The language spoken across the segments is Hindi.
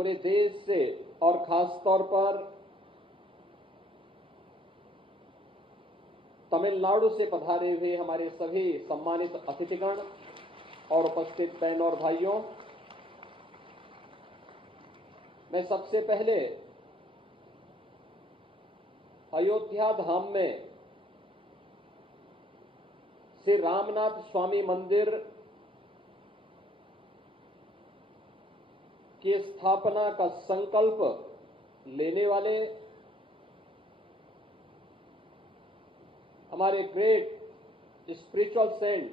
पूरे देश से और खास तौर पर तमिलनाडु से पधारे हुए हमारे सभी सम्मानित अतिथिगण और उपस्थित बहनों और भाइयों, मैं सबसे पहले अयोध्या धाम में श्री रामनाथ स्वामी मंदिर की स्थापना का संकल्प लेने वाले हमारे ग्रेट स्पिरिचुअल सेंट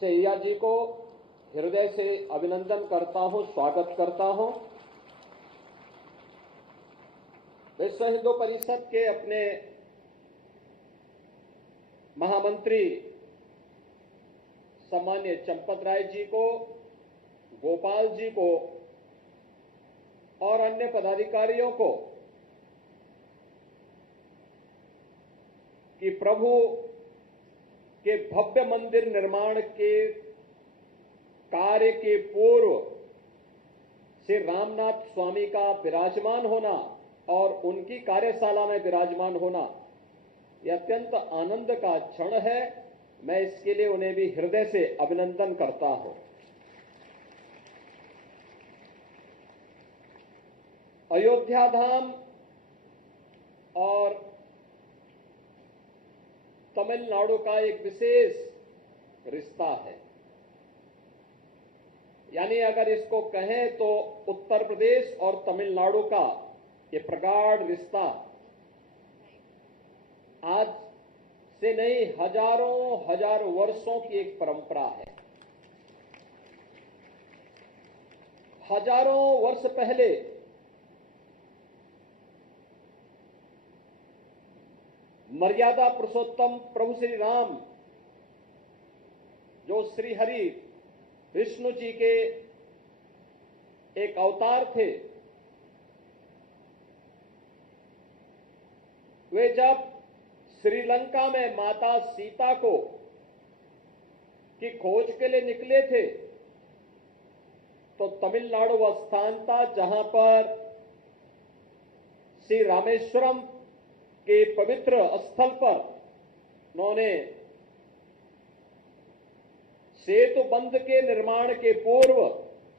सैया जी को हृदय से अभिनंदन करता हूं, स्वागत करता हूं। विश्व हिंदू परिषद के अपने महामंत्री सम्मान्य चंपत राय जी को, गोपाल जी को और अन्य पदाधिकारियों को कि प्रभु के भव्य मंदिर निर्माण के कार्य के पूर्व श्री रामनाथ स्वामी का विराजमान होना और उनकी कार्यशाला में विराजमान होना यह अत्यंत आनंद का क्षण है। मैं इसके लिए उन्हें भी हृदय से अभिनंदन करता हूं। अयोध्या धाम और तमिलनाडु का एक विशेष रिश्ता है, यानी अगर इसको कहें तो उत्तर प्रदेश और तमिलनाडु का ये प्रगाढ़ रिश्ता आज से नहीं, हजारों वर्षों की एक परंपरा है। हजारों वर्ष पहले मर्यादा पुरुषोत्तम प्रभु श्री राम, जो श्री हरि विष्णु जी के एक अवतार थे, वे जब श्रीलंका में माता सीता को की खोज के लिए निकले थे तो तमिलनाडु वह स्थान था जहां पर श्री रामेश्वरम के पवित्र स्थल पर उन्होंने सेतु बंध के निर्माण के पूर्व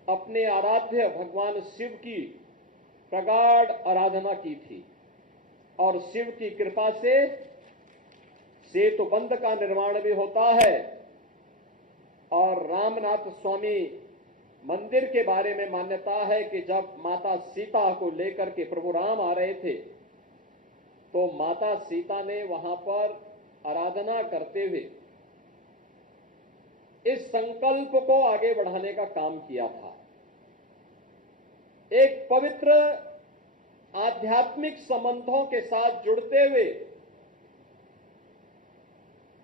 अपने आराध्य भगवान शिव की प्रगाढ़ आराधना की थी और शिव की कृपा से सेतु बंध का निर्माण भी होता है। और रामनाथ स्वामी मंदिर के बारे में मान्यता है कि जब माता सीता को लेकर के प्रभु राम आ रहे थे तो माता सीता ने वहां पर आराधना करते हुए इस संकल्प को आगे बढ़ाने का काम किया था। एक पवित्र आध्यात्मिक संबंधों के साथ जुड़ते हुए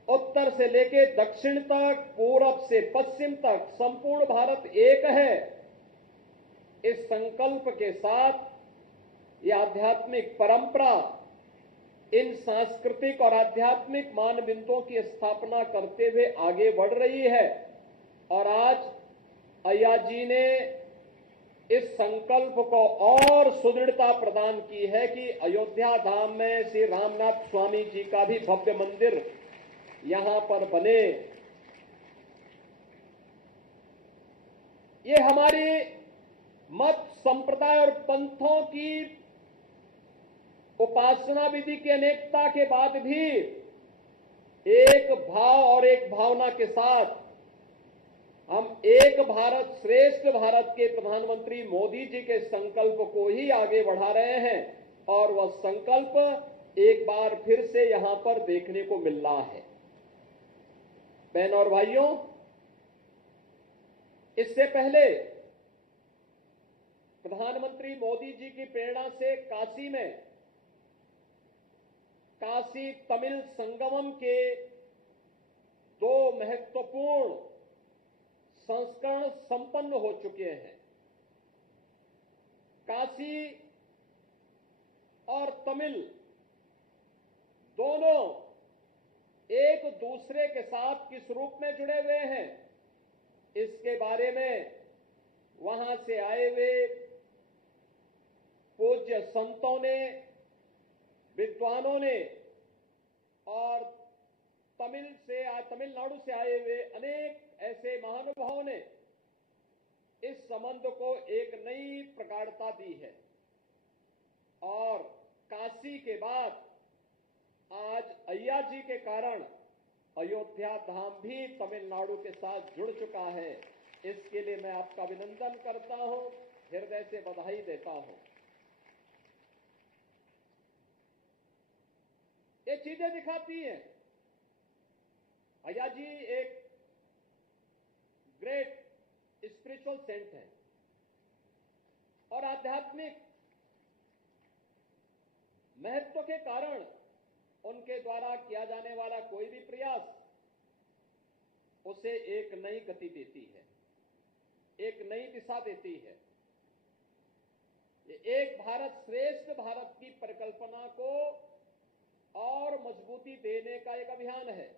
उत्तर से लेकर दक्षिण तक, पूरब से पश्चिम तक संपूर्ण भारत एक है। इस संकल्प के साथ यह आध्यात्मिक परंपरा इन सांस्कृतिक और आध्यात्मिक मानबिंदुओं की स्थापना करते हुए आगे बढ़ रही है। और आज अय्या जी ने इस संकल्प को और सुदृढ़ता प्रदान की है कि अयोध्या धाम में श्री रामनाथ स्वामी जी का भी भव्य मंदिर यहां पर बने। ये हमारी मत, संप्रदाय और पंथों की उपासना विधि की अनेकता के बाद भी एक भाव और एक भावना के साथ हम एक भारत श्रेष्ठ भारत के प्रधानमंत्री मोदी जी के संकल्प को ही आगे बढ़ा रहे हैं। और वह संकल्प एक बार फिर से यहां पर देखने को मिल रहा है। बहनों और भाइयों, इससे पहले प्रधानमंत्री मोदी जी की प्रेरणा से काशी में काशी तमिल संगमम के दो महत्वपूर्ण संस्करण संपन्न हो चुके हैं। काशी और तमिल दोनों एक दूसरे के साथ किस रूप में जुड़े हुए हैं, इसके बारे में वहां से आए हुए पूज्य संतों ने, विद्वानों ने और तमिलनाडु से आए हुए अनेक ऐसे महानुभावों ने इस संबंध को एक नई प्रगाढ़ता दी है। और काशी के बाद आज अय्या जी के कारण अयोध्या धाम भी तमिलनाडु के साथ जुड़ चुका है। इसके लिए मैं आपका अभिनंदन करता हूं, हृदय से बधाई देता हूं। ये चीजें दिखाती हैं अय्या जी एक ग्रेट स्पिरिचुअल सेंट है और आध्यात्मिक महत्व के कारण उनके द्वारा किया जाने वाला कोई भी प्रयास उसे एक नई गति देती है, एक नई दिशा देती है। ये एक भारत श्रेष्ठ भारत की परिकल्पना को और मजबूती देने का एक अभियान है।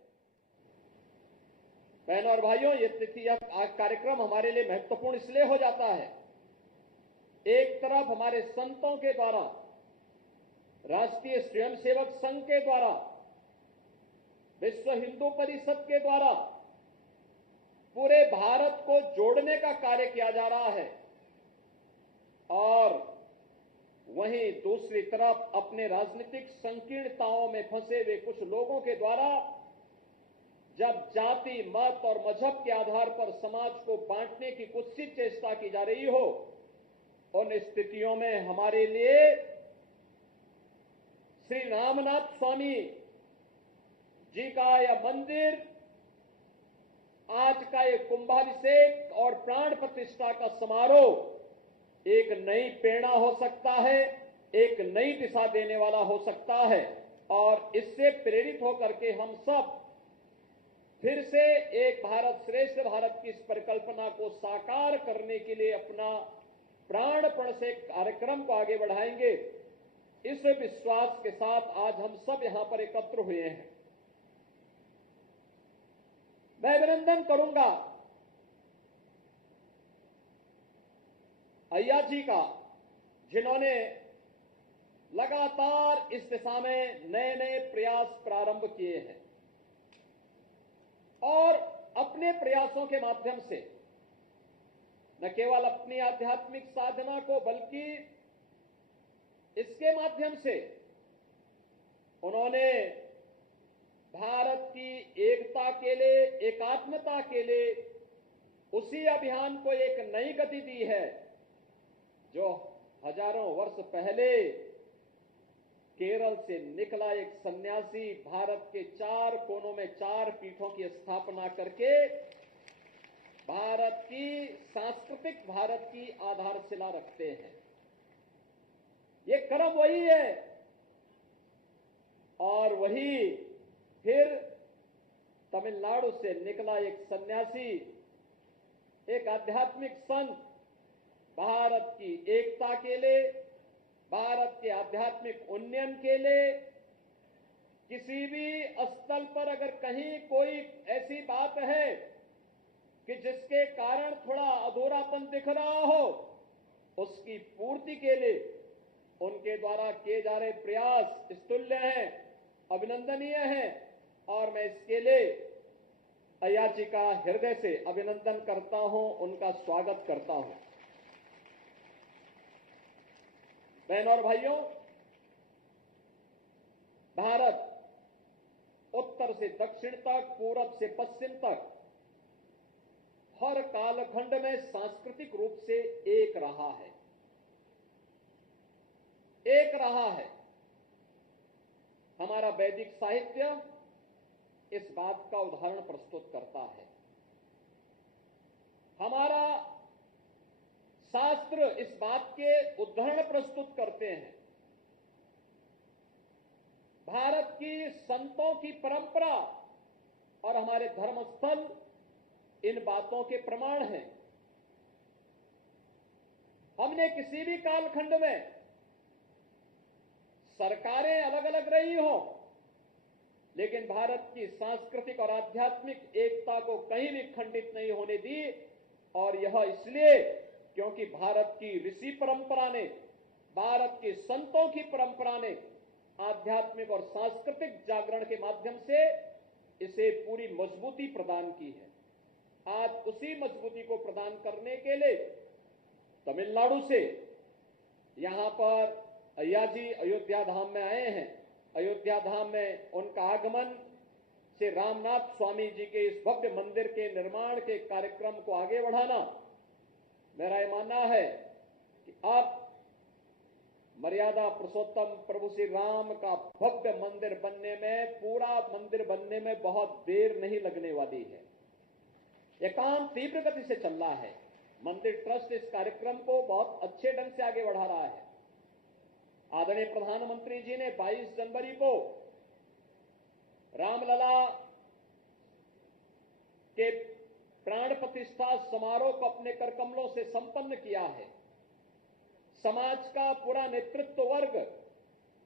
बहनों और भाइयों, यह कार्यक्रम हमारे लिए महत्वपूर्ण इसलिए हो जाता है, एक तरफ हमारे संतों के द्वारा, राष्ट्रीय स्वयंसेवक संघ के द्वारा, विश्व हिंदू परिषद के द्वारा पूरे भारत को जोड़ने का कार्य किया जा रहा है और वहीं दूसरी तरफ अपने राजनीतिक संकीर्णताओं में फंसे हुए कुछ लोगों के द्वारा जब जाति, मत और मजहब के आधार पर समाज को बांटने की कुत्सित चेष्टा की जा रही हो, उन स्थितियों में हमारे लिए श्री रामनाथ स्वामी जी का यह मंदिर, आज का ये कुंभाभिषेक और प्राण प्रतिष्ठा का समारोह एक नई प्रेरणा हो सकता है, एक नई दिशा देने वाला हो सकता है और इससे प्रेरित होकर के हम सब फिर से एक भारत श्रेष्ठ भारत की इस परिकल्पना को साकार करने के लिए अपना प्राणपण से कार्यक्रम को आगे बढ़ाएंगे। इस विश्वास के साथ आज हम सब यहां पर एकत्र हुए हैं। मैं अभिनंदन करूंगा अय्या जी का, जिन्होंने लगातार इस दिशा में नए नए प्रयास प्रारंभ किए हैं और अपने प्रयासों के माध्यम से न केवल अपनी आध्यात्मिक साधना को बल्कि इसके माध्यम से उन्होंने भारत की एकता के लिए, एकात्मता के लिए उसी अभियान को एक नई गति दी है जो हजारों वर्ष पहले केरल से निकला एक सन्यासी भारत के 4 कोनों में 4 पीठों की स्थापना करके भारत की सांस्कृतिक भारत की आधारशिला रखते हैं। ये क्रम वही है और वही फिर तमिलनाडु से निकला एक सन्यासी, एक आध्यात्मिक संत भारत की एकता के लिए, भारत के आध्यात्मिक उन्नयन के लिए किसी भी स्थल पर अगर कहीं कोई ऐसी बात है कि जिसके कारण थोड़ा अधूरापन दिख रहा हो, उसकी पूर्ति के लिए उनके द्वारा किए जा रहे प्रयास स्तुल्य हैं, अभिनंदनीय हैं और मैं इसके लिए अय्या जी का हृदय से अभिनंदन करता हूं, उनका स्वागत करता हूं। बहनों और भाइयों, भारत उत्तर से दक्षिण तक, पूरब से पश्चिम तक हर कालखंड में सांस्कृतिक रूप से एक रहा है, एक रहा है। हमारा वैदिक साहित्य इस बात का उदाहरण प्रस्तुत करता है, हमारा शास्त्र इस बात के उदाहरण प्रस्तुत करते हैं, भारत की संतों की परंपरा और हमारे धर्मस्थल इन बातों के प्रमाण हैं। हमने किसी भी कालखंड में सरकारें अलग अलग रही हो, लेकिन भारत की सांस्कृतिक और आध्यात्मिक एकता को कहीं भी खंडित नहीं होने दी और यह इसलिए क्योंकि भारत की ऋषि परंपरा ने, भारत के संतों की परंपरा ने आध्यात्मिक और सांस्कृतिक जागरण के माध्यम से इसे पूरी मजबूती प्रदान की है। आज उसी मजबूती को प्रदान करने के लिए तमिलनाडु से यहां पर अय्याजी अयोध्या धाम में आए हैं। अयोध्या धाम में उनका आगमन श्री रामनाथ स्वामी जी के इस भव्य मंदिर के निर्माण के कार्यक्रम को आगे बढ़ाना, मेरा यह मानना है कि अब मर्यादा पुरुषोत्तम प्रभु श्री राम का भव्य मंदिर बनने में, पूरा मंदिर बनने में बहुत देर नहीं लगने वाली है। यह काम तीव्र गति से चल रहा है। मंदिर ट्रस्ट इस कार्यक्रम को बहुत अच्छे ढंग से आगे बढ़ा रहा है। आदरणीय प्रधानमंत्री जी ने 22 जनवरी को रामलला के प्राण प्रतिष्ठा समारोह को अपने करकमलों से संपन्न किया है। समाज का पूरा नेतृत्व वर्ग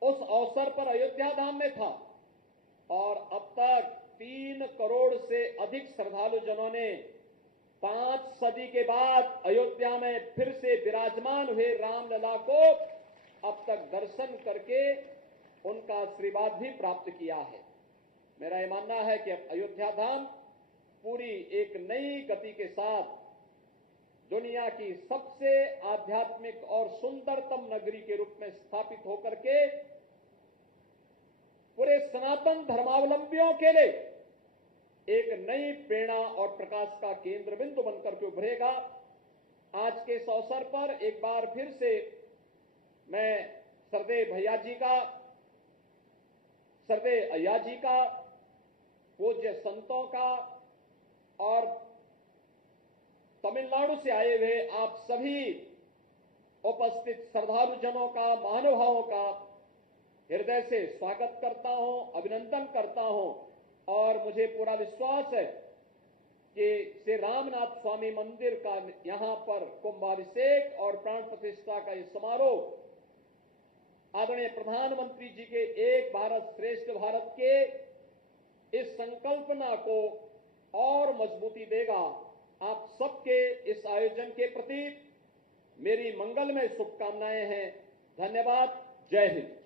उस अवसर पर अयोध्या धाम में था और अब तक 3 करोड़ से अधिक श्रद्धालुजनों ने 5 सदी के बाद अयोध्या में फिर से विराजमान हुए रामलला को अब तक दर्शन करके उनका आशीर्वाद भी प्राप्त किया है। मेरा यह मानना है कि अब अयोध्या धाम पूरी एक नई गति के साथ दुनिया की सबसे आध्यात्मिक और सुंदरतम नगरी के रूप में स्थापित होकर के पूरे सनातन धर्मावलंबियों के लिए एक नई प्रेरणा और प्रकाश का केंद्र बिंदु बनकर के उभरेगा। आज के इस अवसर पर एक बार फिर से मैं सरदेव भैयाजी का, सरदेव अय्याजी का, पूज्य संतों का और तमिलनाडु से आए हुए आप सभी उपस्थित श्रद्धालुजनों का, महानुभावों का हृदय से स्वागत करता हूं, अभिनंदन करता हूं और मुझे पूरा विश्वास है कि श्री रामनाथ स्वामी मंदिर का यहां पर कुंभाभिषेक और प्राण प्रतिष्ठा का यह समारोह आदरणीय प्रधानमंत्री जी के एक भारत श्रेष्ठ भारत के इस संकल्पना को और मजबूती देगा। आप सबके इस आयोजन के प्रति मेरी मंगलमय शुभकामनाएं हैं। धन्यवाद। जय हिंद।